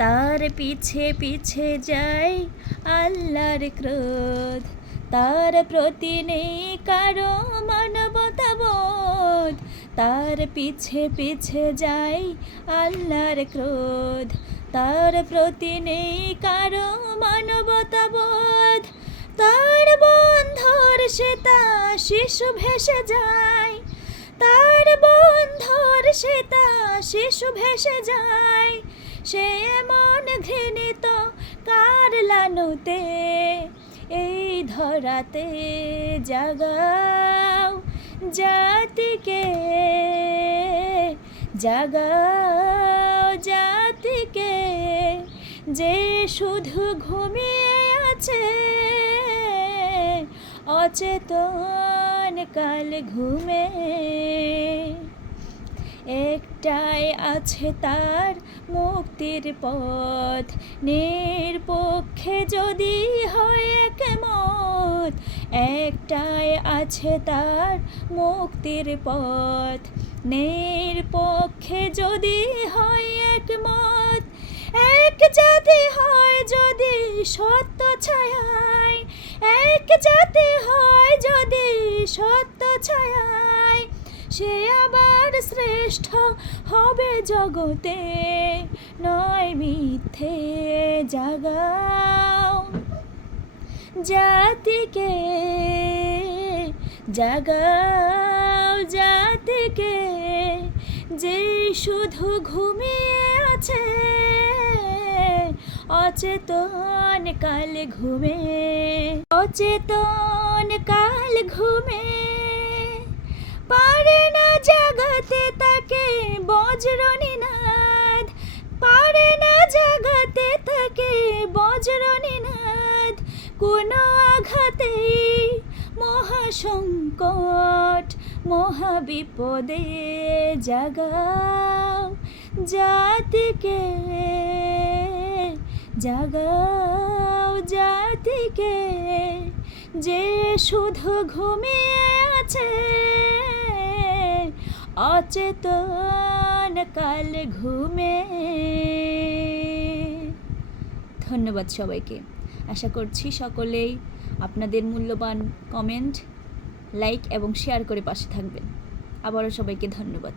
তার পিছে পিছে যাই আল্লাহর ক্রোধ। তার প্রতি নেই কারও মানবতাবোধ। তার পিছে পিছে যাই আল্লাহর ক্রোধ। তার প্রতি নেই কারও মানবতাবোধ। তার বন্ধর সেতা শিশু ভেসে যায়। তার বন্ধর সেতা শিশু ভেসে যায়। সে এমন ঘৃণিত কার লানুতে? এই ধরাতে জাগাও জাতিকে জাগাও জাতিকে যে শুধু ঘুমিয়ে আছে। অচেতন কাল ঘুমে। একটাই আছে তার মুক্তির পথ। নিরপক্ষে যদি হয় একমত, একটাই আছে তার মুক্তির পথ। নিরপক্ষে যদি হয় একমত, এক জাতি হয় যদি সত্য ছায়ায়, এক জাতি হয় যদি সত্য ছায়ায় সে আবার শ্রেষ্ঠ হবে জগতে, নয় মিথ্যে জাগাও। জাতিকে জাগাও, জাতিকে যে শুধু ঘুমিয়ে আছে, অচেতন কাল ঘুমে, অচেতন কাল ঘুমে। পারে না জাগাতে তাকে বজ্রনী নাদ পারে না জাগাতে তাকে বজ্রনী নাদ কোনো আঘাতেই মহাসংকট, মহাবিপদে জাগাও। জাতিকে জাগাও জাতিকে। যে শুধু ঘুমিয়ে আছে অচেতন কাল ঘুমে। ধন্যবাদ সবাইকে। আশা করছি সকলেই আপনাদের মূল্যবান কমেন্ট লাইক এবং শেয়ার করে পাশে থাকবেন। আবারও সবাইকে ধন্যবাদ।